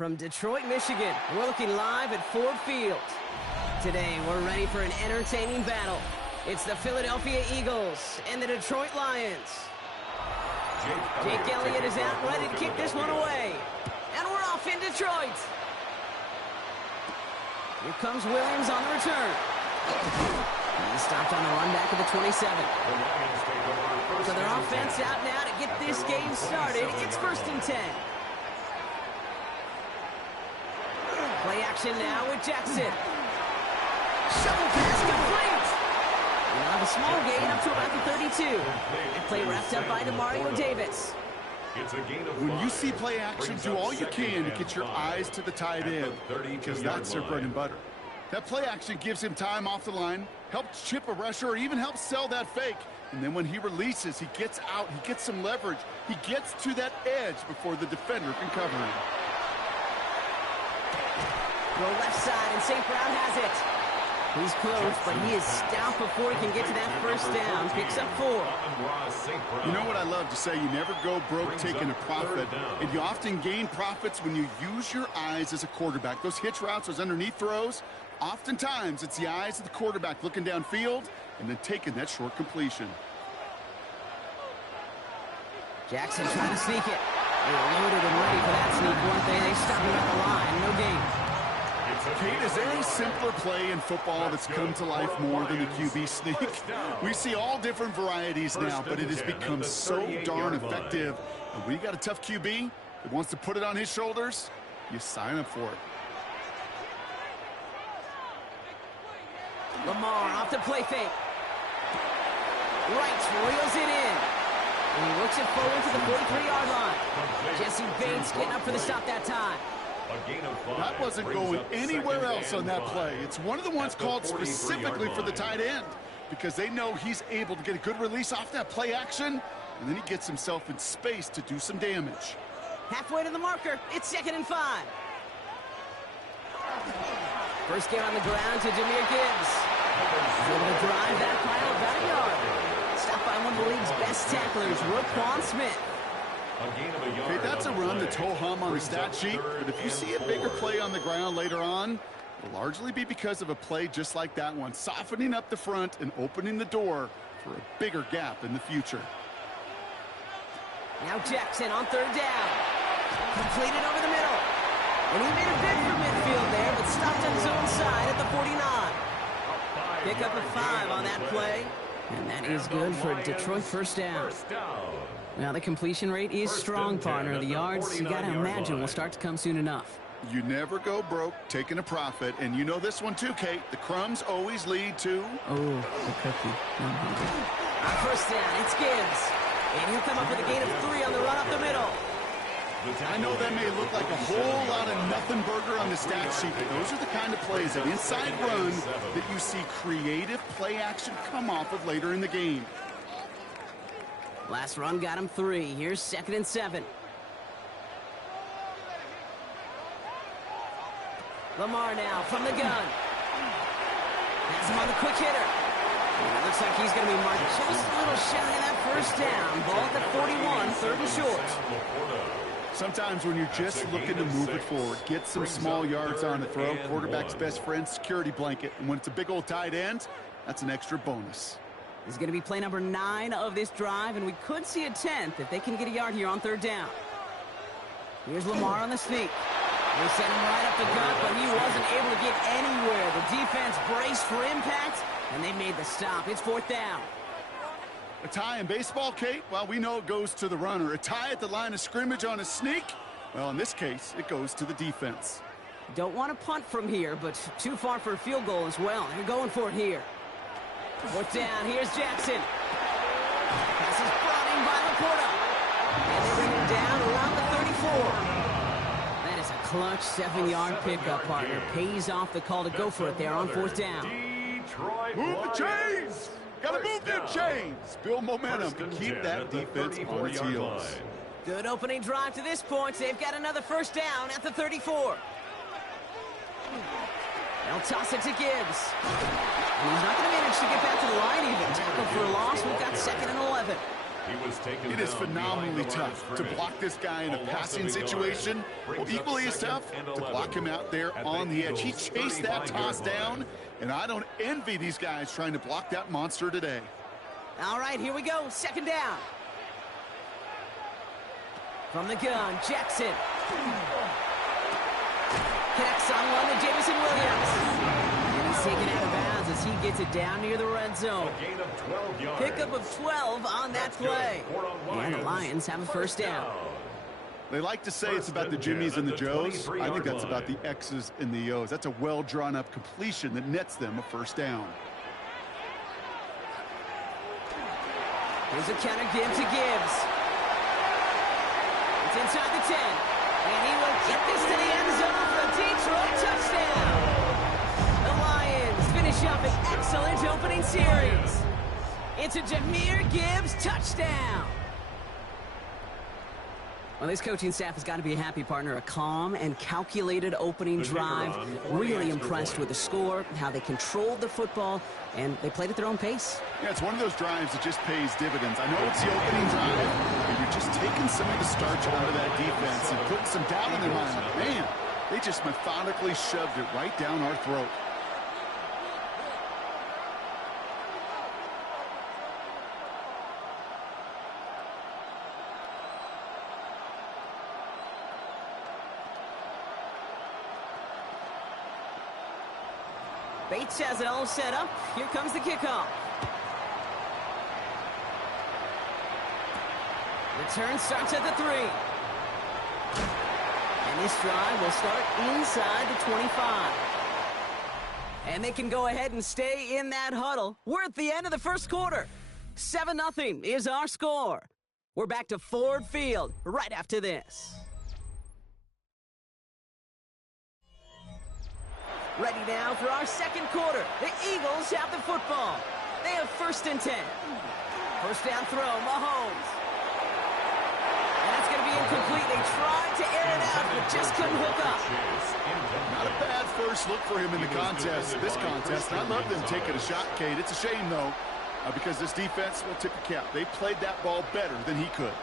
From Detroit, Michigan, we're looking live at Ford Field. Today, we're ready for an entertaining battle. It's the Philadelphia Eagles and the Detroit Lions. Jake Elliott is out ready to kick this one away. And we're off in Detroit. Here comes Williams on the return. He's stopped on the run back of the 27. So their offense out now to get this game started. It's 1st and 10. Play action now with Jackson. Shovel pass complete. We'll have a small gain up to about the 32. That play wrapped up by Demario Davis. When you see play action, do all you can to get your eyes to the tight end, because that's their bread and butter. That play action gives him time off the line, helps chip a rusher, or even helps sell that fake. And then when he releases, he gets out, he gets some leverage. He gets to that edge before the defender can cover him. Go left side, and St. Brown has it. He's close, but he is stout before he can get to that first down. Picks up 4. You know what I love to say? You never go broke taking a profit. And you often gain profits when you use your eyes as a quarterback. Those hitch routes, those underneath throws, oftentimes it's the eyes of the quarterback looking downfield and then taking that short completion. Jackson trying to sneak it. They're loaded and ready for that sneak. One thing, they stop him at the line. No gain. Kate, is there a simpler play in football that's come to life more than the QB sneak? We see all different varieties now, but it has become so darn effective. And when you got a tough QB that wants to put it on his shoulders, you sign up for it. Lamar off the play fake. Wright reels it in. And he looks it forward to the 43-yard line. Jesse Bates getting up for the stop that time. That wasn't going anywhere else on that play. It's one of the ones called specifically for the tight end because they know he's able to get a good release off that play action, and then he gets himself in space to do some damage. Halfway to the marker. It's 2nd and 5. First game on the ground to Jahmyr Gibbs. He's able to drive that pile about a yard. Stopped by one of the league's best tacklers, Roquan Smith. Okay, that's a run that's ho-hum on the stat sheet, but if you see a bigger play on the ground later on, it'll largely be because of a play just like that one, softening up the front and opening the door for a bigger gap in the future. Now Jackson on 3rd down. Completed over the middle. And he made a bid for midfield there, but stopped on his own side at the 49. Pick up a 5 on that play. And that is good for a Detroit first down. Now the completion rate is strong, partner. The yards, you got to imagine, will start to come soon enough. You never go broke taking a profit. And you know this one too, Kate. The crumbs always lead to... Oh, the cookie. On first down, it's Gibbs. And he'll come up with a gain of 3 on the run up the middle. I know that may look like a whole lot of nothing burger on the stat sheet, but those are the kind of plays, an inside run, that you see creative play action come off of later in the game. Last run got him 3. Here's 2nd and 7. Lamar now from the gun. Has him on the quick hitter. And it looks like he's going to be marked just a little shy of that first down. Ball at the 41, 3rd and short. Sometimes when you're just looking to move it forward, get some small yards on the throw, quarterback's best friend, security blanket. And when it's a big old tight end, that's an extra bonus. This is going to be play number 9 of this drive, and we could see a 10th if they can get a yard here on 3rd down. Here's Lamar on the sneak. They sent him right up the gut, but he wasn't able to get anywhere. The defense braced for impact, and they made the stop. It's 4th down. A tie in baseball, Kate? Well, we know it goes to the runner. A tie at the line of scrimmage on a sneak? Well, in this case, it goes to the defense. Don't want to punt from here, but too far for a field goal as well. They're going for it here. 4th down, here's Jackson. Pass is brought in by Laporta. And they bring him down around the 34. That is a clutch 7-yard pickup, partner. Pays off the call to go for it there on 4th down. Move the chains! Gotta move them chains! Build momentum to keep that defense on its heels. Good opening drive to this point. They've got another first down at the 34. They'll toss it to Gibbs. And he's not going to manage to get back to the line even. Tackle for a loss. We've got 2nd and 11. It is phenomenally tough to block this guy in a passing situation. Well, equally as tough to block him out there on the edge. He chased that toss down, and I don't envy these guys trying to block that monster today. All right, here we go. Second down. From the gun, Jackson. Connects on one to Jameson Williams. And he's taken out of bounds as he gets it down near the red zone. Pickup of 12 on that play. And the Lions have a first down. They like to say it's about the Jimmies and the Joes. I think that's about the X's and the O's. That's a well-drawn-up completion that nets them a first down. Here's a counter give to Gibbs. It's inside the 10. And he will get this to the end zone for a Detroit touchdown. The Lions finish up an excellent opening series. It's a Jahmyr Gibbs touchdown. Well, this coaching staff has got to be a happy partner. A calm and calculated opening drive. Really impressed with the score, how they controlled the football, and they played at their own pace. Yeah, it's one of those drives that just pays dividends. I know it's the opening drive, but you're just taking some of the starch out of that defense and putting some doubt in their mind. Man, they just methodically shoved it right down our throat. Bates has it all set up. Here comes the kickoff. Return starts at the 3. And this drive will start inside the 25. And they can go ahead and stay in that huddle. We're at the end of the first quarter. 7-0 is our score. We're back to Ford Field right after this. Ready now for our second quarter. The Eagles have the football. They have 1st and 10. First down throw, Mahomes. And that's going to be incomplete. They tried to air it out, but just couldn't hook up. Not a bad first look for him in the contest, this contest. And I love them taking a shot, Kate. It's a shame, though, because this defense will tip the cap. They played that ball better than he could.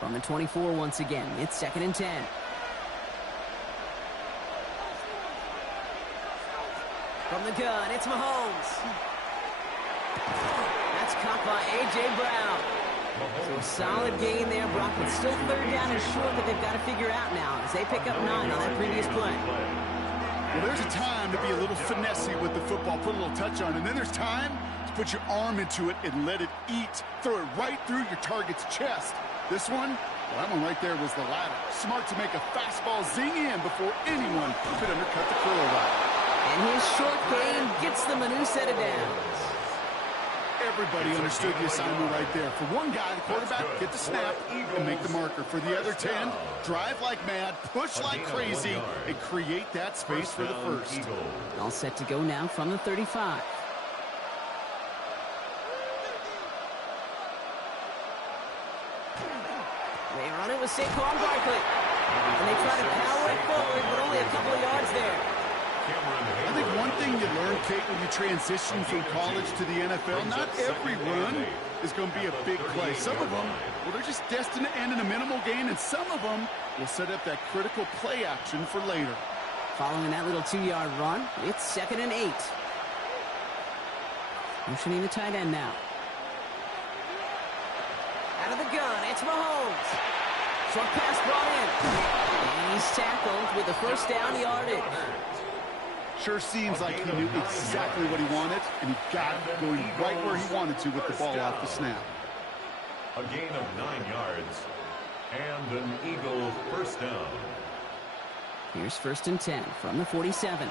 From the 24 once again, it's 2nd and 10. From the gun, it's Mahomes. That's caught by A.J. Brown. So a solid gain there, Brock, but still 3rd down and short that they've got to figure out now as they pick up 9 on that previous play. Well, there's a time to be a little finessey with the football, put a little touch on, and then there's time to put your arm into it and let it eat. Throw it right through your target's chest. This one, well, that one right there was the latter. Smart to make a fastball zing in before anyone could undercut the curl route. And his short gain gets them a new set of downs. Everybody understood the assignment right there. For one guy, the quarterback, get the snap and make the marker. For the other 10, drive like mad, push like crazy, and create that space for the first. All set to go now from the 35. They run it with Saquon Barkley. And they try to power it forward, but only a couple of yards there. I think one thing you learn, Kate, when you transition from college to the NFL, not every run is going to be a big play. Some of them, well, they're just destined to end in a minimal gain, and some of them will set up that critical play action for later. Following that little 2-yard run, it's 2nd and 8. Motioning the tight end now. Out of the gun, it's Mahomes. Short pass brought in. And he's tackled with the first down yardage. Sure seems like he knew exactly what he wanted, and he got it going right where he wanted to with the ball off the snap. A gain of 9 yards and an Eagle first down. Here's 1st and 10 from the 47.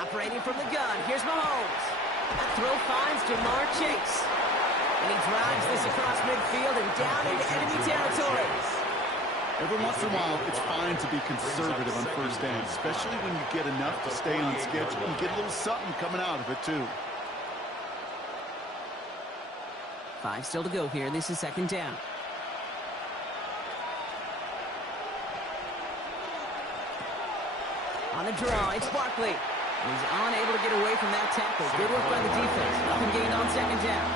Operating from the gun, here's Mahomes. That throw finds Jamar Chase. And he drives this across midfield and down into enemy territory. Every once in a while, it's fine to be conservative on first down, especially when you get enough to stay on schedule and get a little something coming out of it, too. 5 still to go here. This is 2nd down. On the draw, it's Barkley. He's unable to get away from that tackle. Good work by the defense. Nothing gained on second down.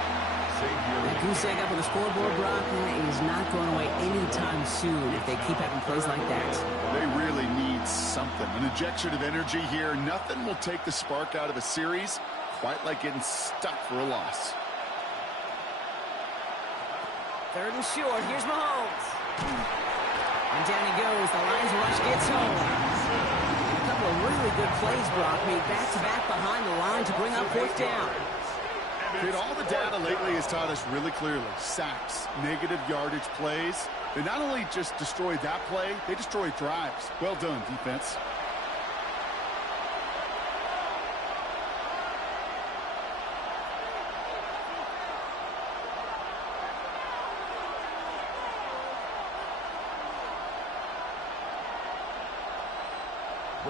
That goose egg up on the scoreboard, Brock, is not going away anytime soon if they keep having plays like that. They really need something. An injection of energy here. Nothing will take the spark out of a series quite like getting stuck for a loss. Third and short. Here's Mahomes. And down he goes. The Lions rush gets home. A couple of really good plays, Brock, made back-to-back behind the line to bring up fourth down. Dude, all the data lately has taught us really clearly. Sacks, negative yardage plays. They not only just destroy that play, they destroy drives. Well done, defense.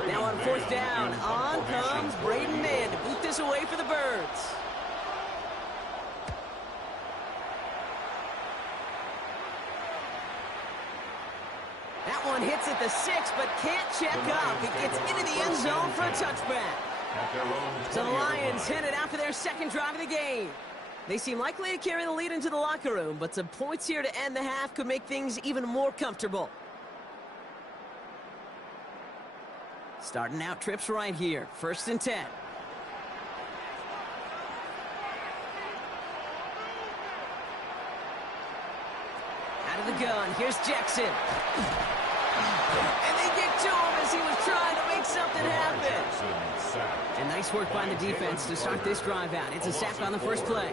Now on fourth down, on comes Braden Mann to boot this away for the Birds. That one hits at the 6, but can't check up. It gets into the end zone for a touchback. So the Lions headed out for their second drive of the game. They seem likely to carry the lead into the locker room, but some points here to end the half could make things even more comfortable. Starting out trips right here. 1st and 10. Out of the gun. Here's Jackson. And they get to him as he was trying to make something happen. And nice work by the defense to start this drive out. It's a sack on the first play.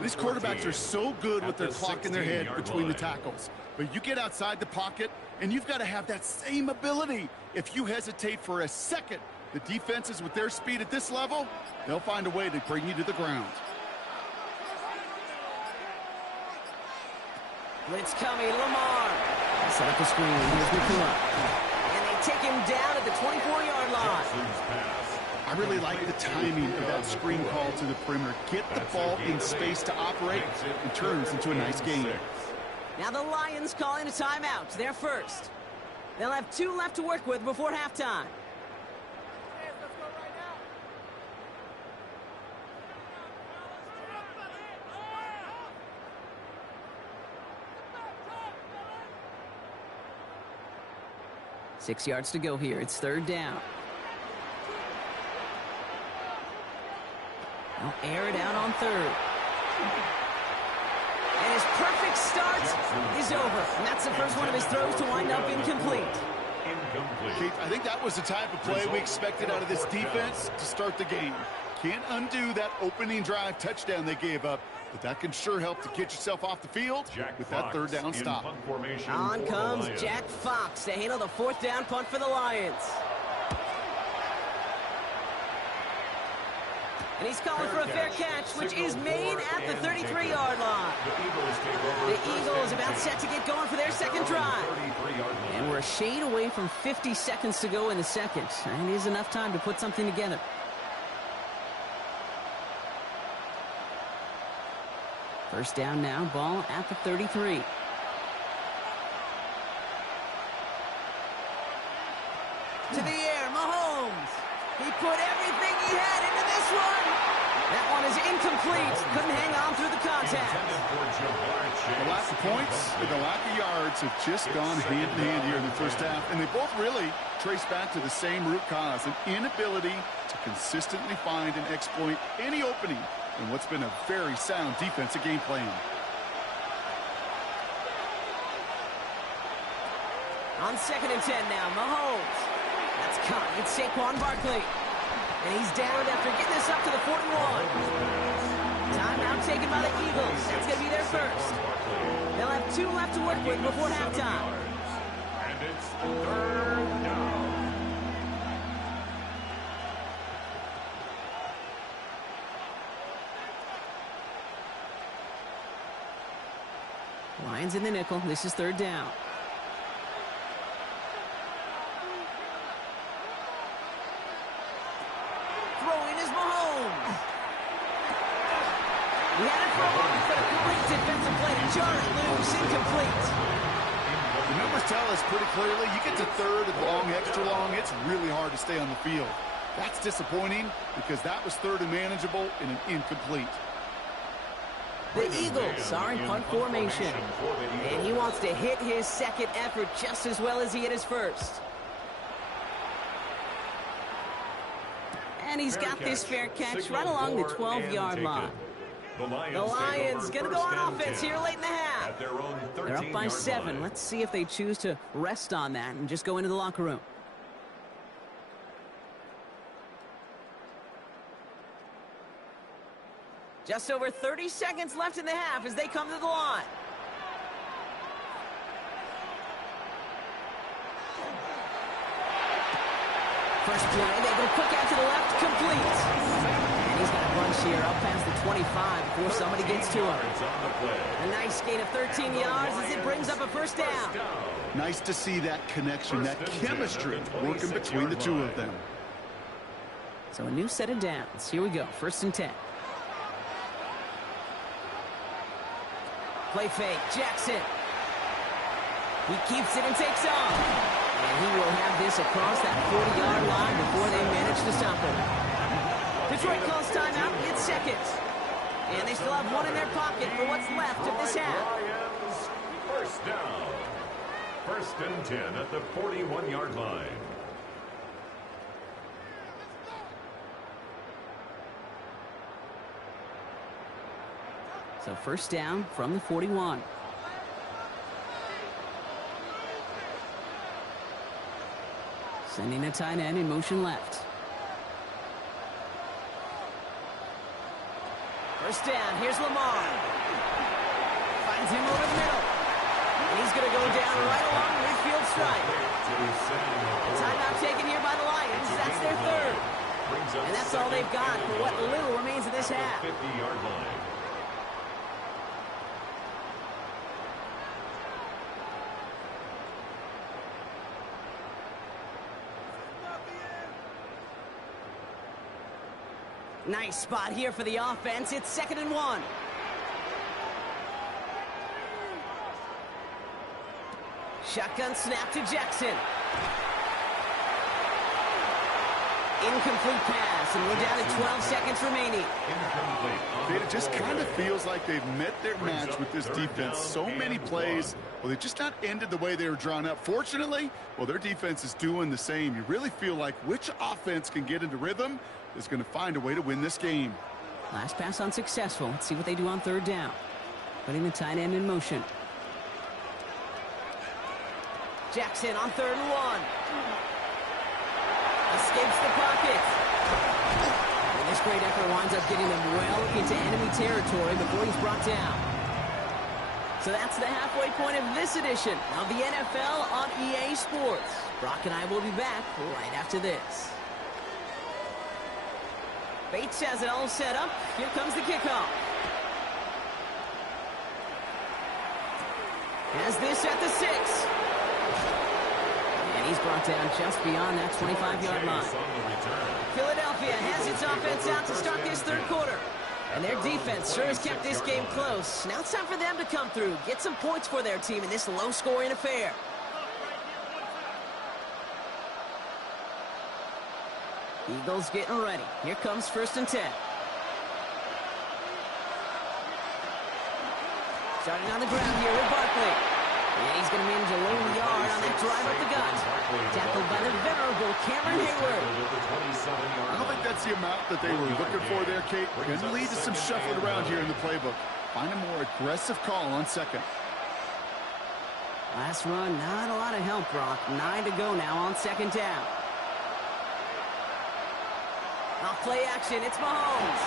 These quarterbacks are so good with their clock in their head between the tackles. But you get outside the pocket, and you've got to have that same ability. If you hesitate for a second, the defenses with their speed at this level, they'll find a way to bring you to the ground. Blitz coming, Lamar. Set up the screen. Here's McCullough. And they take him down at the 24-yard line. I really like the timing of that screen call to the perimeter. Get the ball in space to operate and turns into a nice game. Now the Lions calling a timeout. They're first. They'll have 2 left to work with before halftime. Let's go right now. 6 yards to go here. It's 3rd down. They'll air it out on 3rd. And his perfect start is over. And that's the first one of his throws to wind up incomplete. Keith, I think that was the type of play we expected out of this defense to start the game. Can't undo that opening drive touchdown they gave up, but that can sure help to get yourself off the field with that 3rd down stop. On comes Jack Fox to handle the 4th down punt for the Lions. And he's calling for a fair catch, which is made at the 33-yard line. The Eagles about set to get going for their second drive. And we're a shade away from 50 seconds to go in the second. And it is enough time to put something together. First down now, ball at the 33. To the air, Mahomes. He put everything he had into this one. That one is incomplete. Couldn't hang on through the contact. The lack of points and the lack of yards have just gone hand in hand here in the first half, and they both really trace back to the same root cause, an inability to consistently find and exploit any opening in what's been a very sound defensive game plan. On 2nd and 10 now, Mahomes. That's caught. It's Saquon Barkley. And he's down after getting this up to the 41. Timeout taken by the Eagles. That's going to be their first. They'll have 2 left to work with before halftime. And it's 3rd down. Lions in the nickel. This is 3rd down. Throwing is Mahomes. He had it for a moment, but a great defensive play to jar it loose. Incomplete. The numbers tell us pretty clearly, you get to 3rd and long, extra long, it's really hard to stay on the field. That's disappointing because that was third and manageable and an incomplete. The Eagles are in punt formation. And he wants to hit his second effort just as well as he hit his first. And he's got this fair catch right along the 12-yard line. The Lions going to go on offense here late in the half. They're up by 7. Let's see if they choose to rest on that and just go into the locker room. Just over 30 seconds left in the half as they come to the line. First play, they go quick out to the left, complete. And he's got a bunch here up past the 25 before somebody gets to him. A nice gain of 13 yards as it brings up a first down. Nice to see that connection, that chemistry working between the two of them. So a new set of downs. Here we go, 1st and 10. Play fake, Jackson. He keeps it and takes off. And he will have this across that 40-yard line before they manage to stop him. Detroit calls timeout, it's seconds. And they still have one in their pocket for what's left of this half. Lions, first down. 1st and 10 at the 41-yard line. So first down from the 41. Sending a tight end in motion left. First down, here's Lamar. Finds him over the middle. And he's going to go down right along the midfield stripe. Timeout taken here by the Lions. That's their third. And that's all they've got for what little remains of this half. 50-yard line. Nice spot here for the offense. It's 2nd and 1. Shotgun snap to Jackson. Incomplete pass, and we're down to 12 seconds remaining. It just kind of feels like they've met their match with this defense. So many plays, well, they just not ended the way they were drawn up. Fortunately, well, their defense is doing the same. You really feel like which offense can get into rhythm is going to find a way to win this game. Last pass unsuccessful. Let's see what they do on 3rd down. Putting the tight end in motion. Jackson on 3rd and 1. Escapes the pocket. And this great effort winds up getting them well into enemy territory before he's brought down. So that's the halfway point of this edition of the NFL on EA Sports. Brock and I will be back right after this. Bates has it all set up. Here comes the kickoff. Has this at the 6. And he's brought down just beyond that 25-yard line. Philadelphia has its offense out to start this 3rd quarter. And their defense sure has kept this game close. Now it's time for them to come through, get some points for their team in this low-scoring affair. Eagles getting ready. Here comes 1st and 10. Starting on the ground here with Barkley. And he's going to manage a lone yard on that drive up the gut. Tackled by the venerable Cameron Hayward. I don't think that's the amount that they were looking for there, Kate. Going to lead to some shuffling around here in the playbook. Find a more aggressive call on 2nd. Last run, not a lot of help, Brock. 9 to go now on 2nd down. Off play action, it's Mahomes.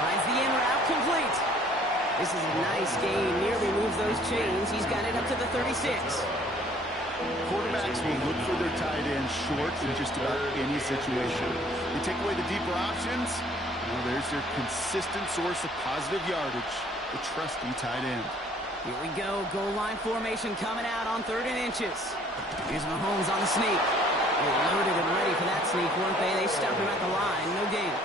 Finds the in route complete. This is a nice gain, nearly moves those chains. He's got it up to the 36. Quarterbacks will look for their tight end short in just about any situation. You take away the deeper options, well, there's their consistent source of positive yardage, the trusty tight end. Here we go, goal line formation coming out on 3rd and inches. Here's Mahomes on the sneak. They're loaded and ready for that sneak, weren't they? They stopped him at the line, no gain.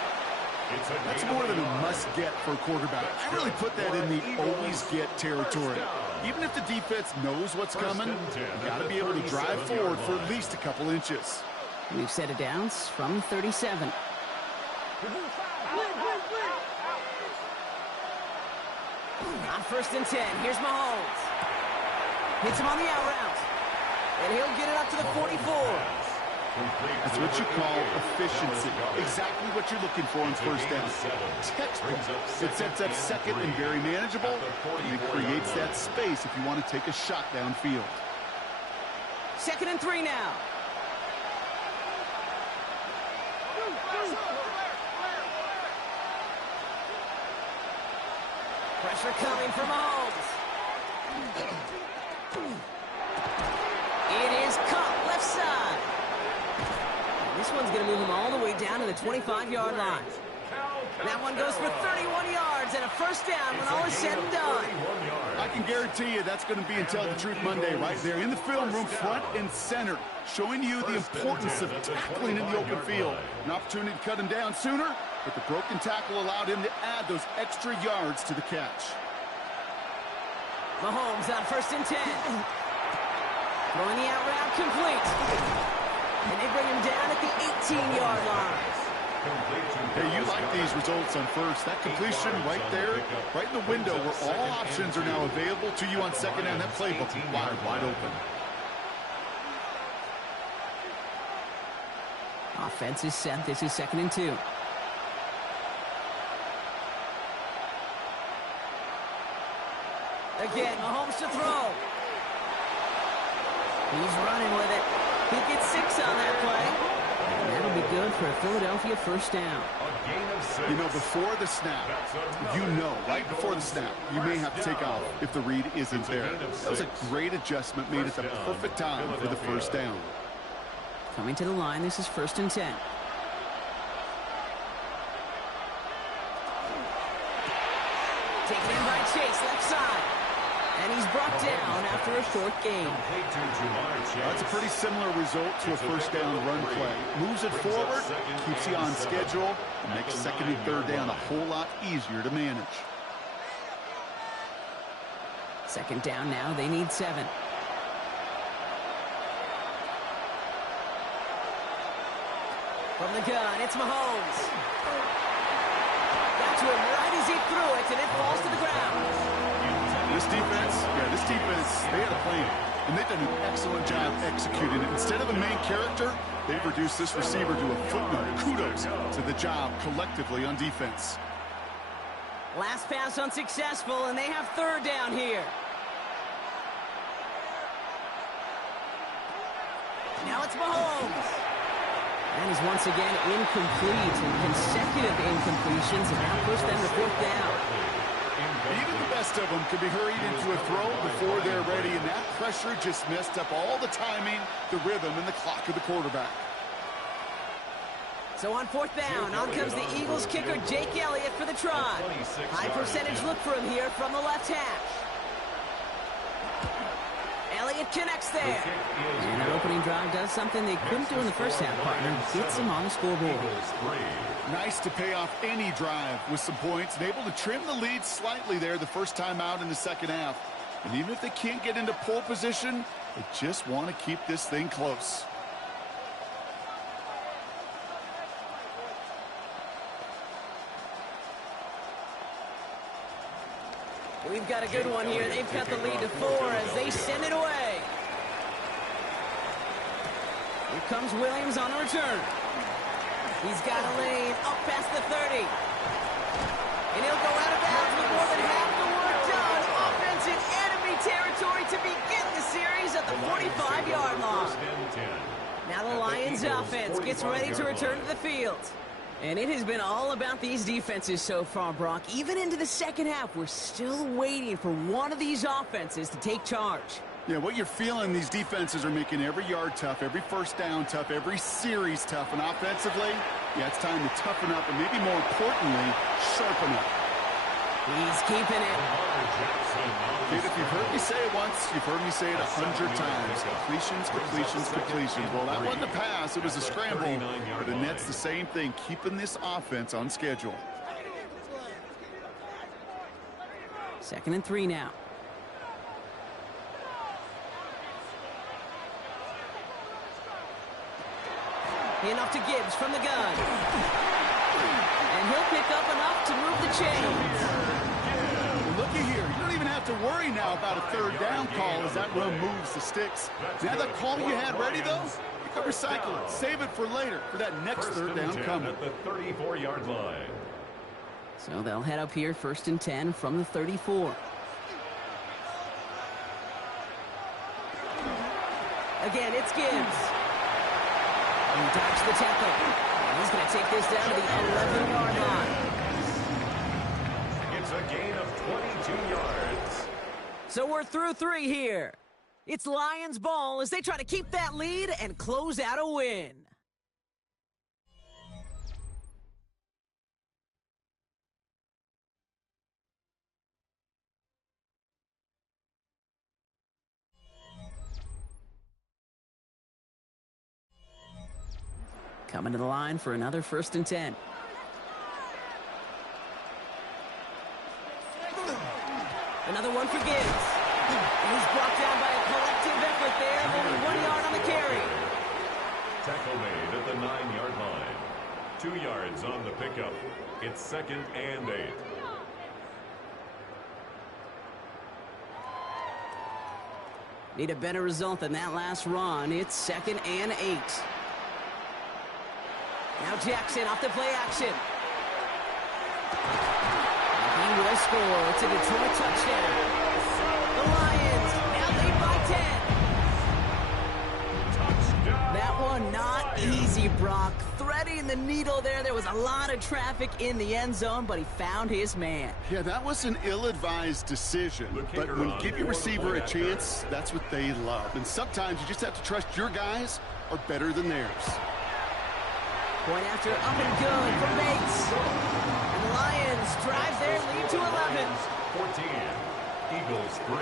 That's more than a must-get for a quarterback. I really put that in the always-get territory. Even if the defense knows what's coming, you got to be able to drive forward for at least a couple inches. We've set it down from 37. On 1st and 10, here's Mahomes. Hits him on the out route. And he'll get it up to the 44. That's what you call efficiency. Exactly what you're looking for on 1st down. Textbook. It sets up 2nd and very manageable, and it creates that space if you want to take a shot downfield. 2nd and 3 now. Pressure coming from Mahomes. It is caught left side. And this one's going to move him all the way down to the 25-yard line. That one goes for 31 yards and a 1st down when all is said and done. I can guarantee you that's going to be in Tell the Truth Monday right there in the film room, front and center, showing you the importance of tackling in the open field. An opportunity to cut him down sooner, but the broken tackle allowed him to add those extra yards to the catch. Mahomes on 1st and 10. Throwing the out route complete. And they bring him down at the 18-yard line. Hey, you like these results on 1st. That completion right there, right in the window where all options are now available to you on 2nd down. That playbook wide open. Offense is set. This is 2nd and 2. Again, Mahomes to throw. He's running with it. He gets 6 on that play. And that'll be good for a Philadelphia 1st down. You know, before the snap, right before the snap, you may have to take off if the read isn't there. That was a great adjustment made at the perfect time for the 1st down. Coming to the line, this is 1st and 10. Taken in by Chase, left side. And he's brought down after a short gain. That's a pretty similar result to a 1st down run play. Moves it forward, keeps you on schedule, and makes 2nd and 3rd down a whole lot easier to manage. 2nd down now, they need 7. From the gun, it's Mahomes. Got to him right as he threw it, and it falls to the ground. This defense, they had a plan, and they've done an excellent job executing it. Instead of a main character, they've reduced this receiver to a footnote. Kudos to the job collectively on defense. Last pass unsuccessful, and they have 3rd down here. Now it's Mahomes. And he's once again incomplete, and consecutive incompletions have now pushed them to 4th down. Even the best of them could be hurried into a throw before they're ready, and that pressure just messed up all the timing, the rhythm, and the clock of the quarterback. So on 4th down, on comes the Eagles kicker, Jake Elliott, for the try. High percentage look for him here from the left hash. Elliott connects there. And their opening drive does something they couldn't do in the 1st half, partner. Gets them on the scoreboard. Nice to pay off any drive with some points and able to trim the lead slightly there the 1st time out in the 2nd half. And even if they can't get into pole position, they just want to keep this thing close. We've got a good one here. They've cut the lead to 4 as they send it away. Here comes Williams on the return. He's got a lane up past the 30. And he'll go out of bounds with more than half the work done. Offense in enemy territory to begin the series at the 45-yard line. Now the Lions offense gets ready to return to the field. And it has been all about these defenses so far, Brock. Even into the 2nd half, we're still waiting for one of these offenses to take charge. Yeah, what you're feeling, these defenses are making every yard tough, every 1st down tough, every series tough. And offensively, yeah, it's time to toughen up and maybe more importantly, sharpen up. He's keeping it. Dude, if you've heard me say it once, you've heard me say it 100 times. Completions. Well, that wasn't a pass. It was a scramble. But the Nets, the same thing, keeping this offense on schedule. 2nd and 3 now. Enough to Gibbs from the gun. And he'll pick up enough to move the chains. Looky here. You don't even have to worry now about a third down call as that run moves the sticks. Now that call you had ready, though, you can recycle it. Save it for later for that next third down coming. At the 34-yard line. So they'll head up here 1st and 10 from the 34. Again, it's Gibbs. He dodged the tackle. And he's going to take this down to the 11-yard line. It's a gain of 22 yards. So we're through 3 here. It's Lions ball as they try to keep that lead and close out a win. Coming to the line for another 1st and 10. Another one for Gibbs. And he's brought down by a collective effort there. Only 1 yard on the carry. Tackle made at the 9-yard line. 2 yards on the pickup. It's 2nd and 8. Need a better result than that last run. It's 2nd and 8. Now Jackson off the play action. And he will score. It's a Detroit touchdown. The Lions now lead by 10. Touchdown. That one not easy, Brock. Threading the needle there. There was a lot of traffic in the end zone, but he found his man. Yeah, that was an ill-advised decision. But when you give your receiver a chance, that's what they love. And sometimes you just have to trust your guys are better than theirs. Point after up and good for Bates. And the Lions drive their lead to 11. 14. Eagles 3.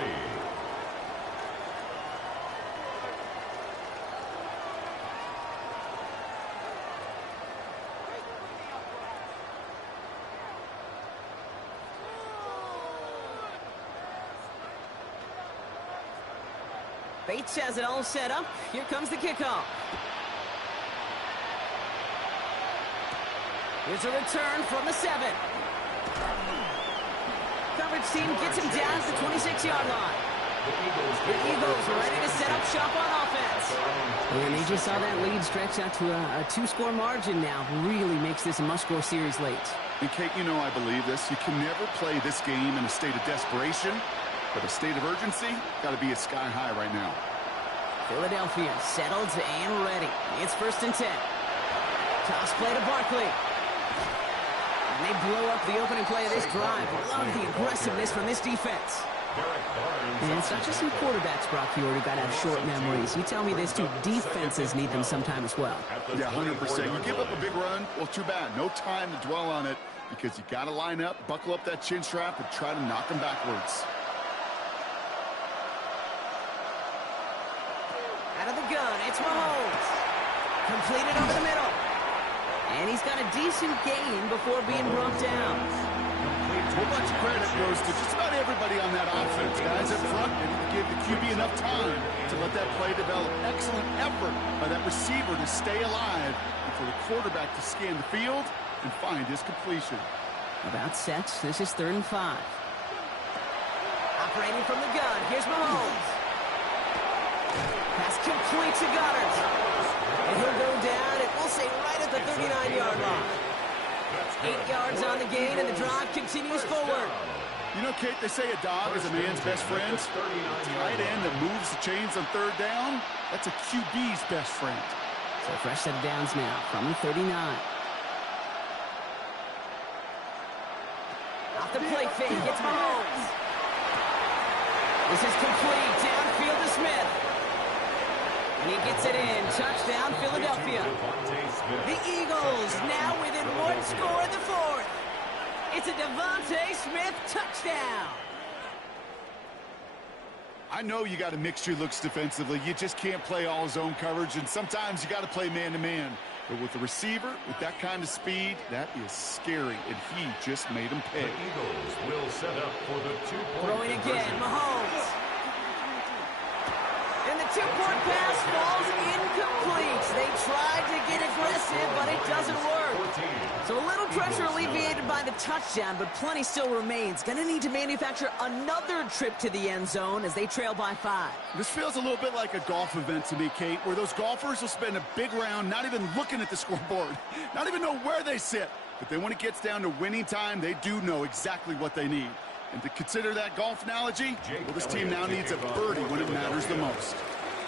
Bates has it all set up. Here comes the kickoff. Here's a return from the 7. Coverage team gets him down to the 26-yard line. The Eagles are ready to set up shop on offense. And they just saw that lead stretch out to a 2-score margin now. Really makes this a must-score series late. And Kate, you know I believe this. You can never play this game in a state of desperation, but a state of urgency got to be sky high right now. Philadelphia settled and ready. It's 1st and 10. Toss play to Barkley. And they blow up the opening play of this drive. Love the aggressiveness from this defense. And it's not just some quarterbacks, Brock, you already got to have short memories. You tell me this too, defenses need them sometime as well. Yeah, 100%. You give up a big run, well, too bad. No time to dwell on it because you got to line up, buckle up that chin strap, and try to knock them backwards. Out of the gun, it's Mahomes. Completed over the middle. And he's got a decent gain before being brought down. Too much credit goes to just about everybody on that offense. Guys up front, they need to give the QB enough time to let that play develop. Excellent effort by that receiver to stay alive and for the quarterback to scan the field and find his completion. About set. This is 3rd and 5. Operating from the gun. Here's Mahomes. Pass complete to Goddard. And he'll go down, and we'll say right at the 39-yard line. 8 yards on the gain, and the drive continues forward. You know, Kate, they say a dog is a man's best friend. A tight end that moves the chains on 3rd down, that's a QB's best friend. So fresh set of downs now from the 39. Off the play fake, gets Mahomes. This is complete, downfield to Smith. And he gets it in. Touchdown, Philadelphia. The Eagles now within 1 score in the 4th. It's a Devontae Smith touchdown. I know you got to mix your looks defensively. You just can't play all zone coverage, and sometimes you got to play man-to-man. But with the receiver, with that kind of speed, that is scary, and he just made him pay. The Eagles will set up for the 2-point Throwing again, Mahomes. And the two-point pass falls incomplete. They tried to get aggressive, but it doesn't work. So a little pressure alleviated by the touchdown, but plenty still remains. Going to need to manufacture another trip to the end zone as they trail by 5. This feels a little bit like a golf event to me, Kate, where those golfers will spend a big round not even looking at the scoreboard, not even know where they sit. But then when it gets down to winning time, they do know exactly what they need. And to consider that golf analogy, well, this team now needs a birdie when it matters the most.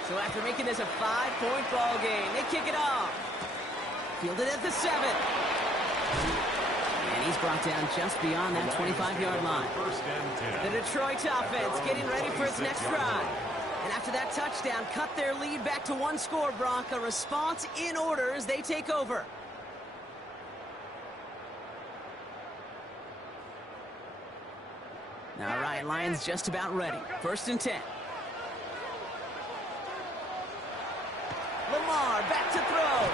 So after making this a 5-point ball game, they kick it off. Fielded at the 7. And he's brought down just beyond that 25-yard line. The Detroit offense getting ready for its next drive. And after that touchdown, cut their lead back to 1 score, Brock. A response in order as they take over. All right, Lions just about ready. 1st and 10. Lamar back to throw.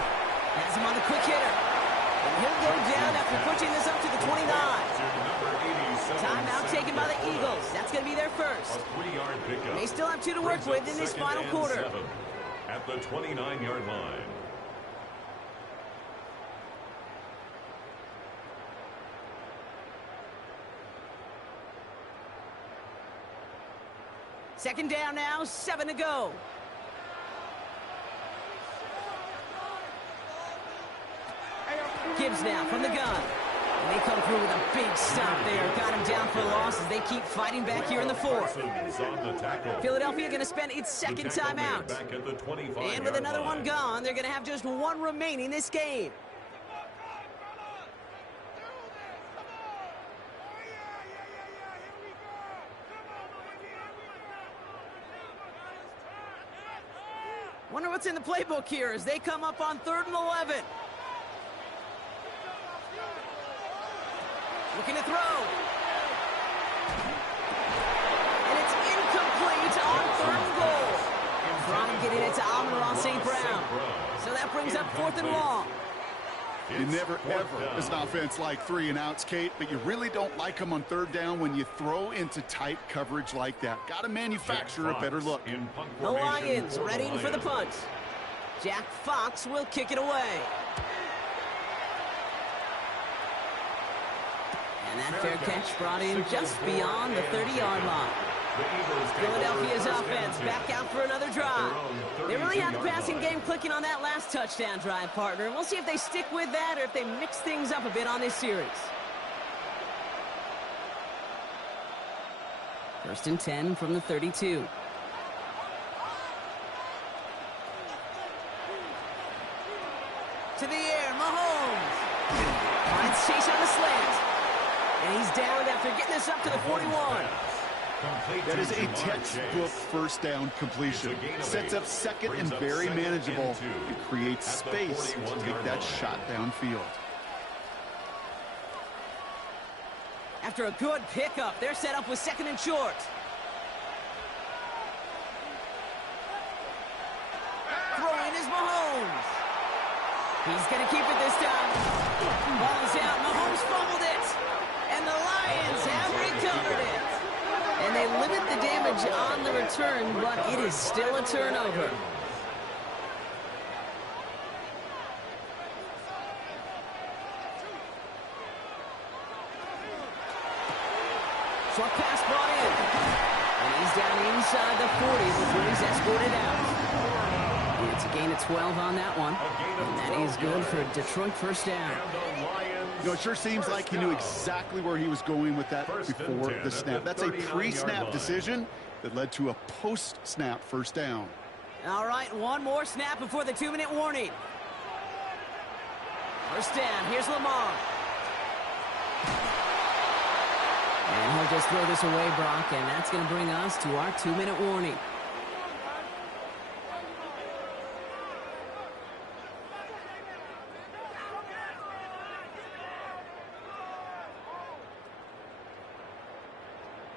Has him on the quick hitter. And he'll go down after pushing this up to the 29. Timeout taken by the Eagles. That's going to be their first. They still have 2 to work with in this final quarter. At the 29-yard line. Second down now, 7 to go. Gibbs now from the gun. And they come through with a big stop there. Got him down for a loss as they keep fighting back here in the 4th. Philadelphia going to spend its second timeout. And with another one gone, they're going to have just 1 remaining this game. Wonder what's in the playbook here as they come up on 3rd and 11. Looking to throw. And it's incomplete on 3rd and goal. Trying getting it to Amon-Ra St. Brown. So that brings up 4th and long. You never, ever, as an offense, like 3 and outs, Kate, but you really don't like them on 3rd down when you throw into tight coverage like that. Got to manufacture a better look. The Lions ready for the punt. Jack Fox will kick it away. And that fair catch brought in just beyond the 30-yard line. Philadelphia's offense back out for another drive. They really had the passing game clicking on that last touchdown drive, partner. And we'll see if they stick with that or if they mix things up a bit on this series. 1st and 10 from the 32. To the air, Mahomes. Finds Chase on the slant. And he's down after getting this up to the 41. That is a textbook 1st down completion. Sets up 2nd and very manageable. It creates space to take that shot downfield. After a good pickup, they're set up with 2nd and short. Throwing is Mahomes. He's going to keep it this time. Ball is out. Mahomes fumbled it. And the Lions have recovered it. And they limit the damage on the return, but it is still a turnover. Short pass brought in. And he's down inside the 40 before he's escorted out. And it's a gain of 12 on that one. And that is good for Detroit 1st down. You know, it sure seems like he knew exactly where he was going with that before the snap. That's a pre-snap decision that led to a post-snap 1st down. All right, 1 more snap before the 2-minute warning. 1st down, here's Lamar. And he'll just throw this away, Brock, and that's going to bring us to our 2-minute warning.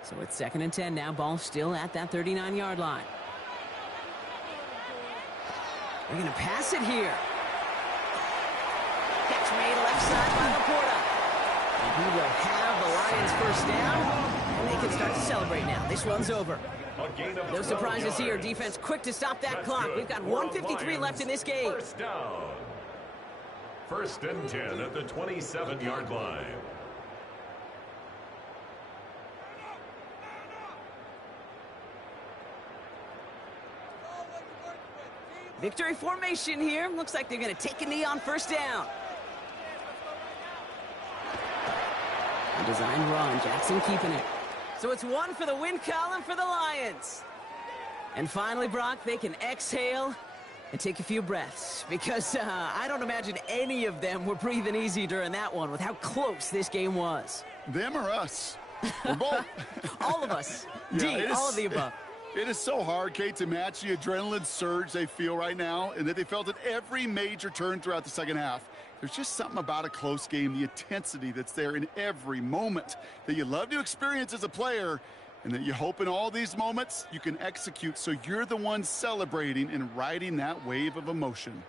So it's 2nd and 10 now. Ball still at that 39-yard line. They're going to pass it here. Catch made left side by Laporta. And he will have the Lions 1st down. And they can start to celebrate now. This runs over. A gain of No 12 surprises here. yards. Defense quick to stop that That's clock. good. We've got For 1:53 left in this game. First down. 1st and 10 at the 27-yard line. Victory formation here. Looks like they're going to take a knee on first down. A design run. Jackson keeping it. So it's one for the win column for the Lions. And finally, Brock, they can exhale and take a few breaths. Because I don't imagine any of them were breathing easy during that one with how close this game was. Them or us? We're both. All of us. Yeah, D, all of the above. It is so hard, Kate, to match the adrenaline surge they feel right now and that they felt at every major turn throughout the second half. There's just something about a close game, the intensity that's there in every moment that you love to experience as a player and that you hope in all these moments you can execute so you're the one celebrating and riding that wave of emotion.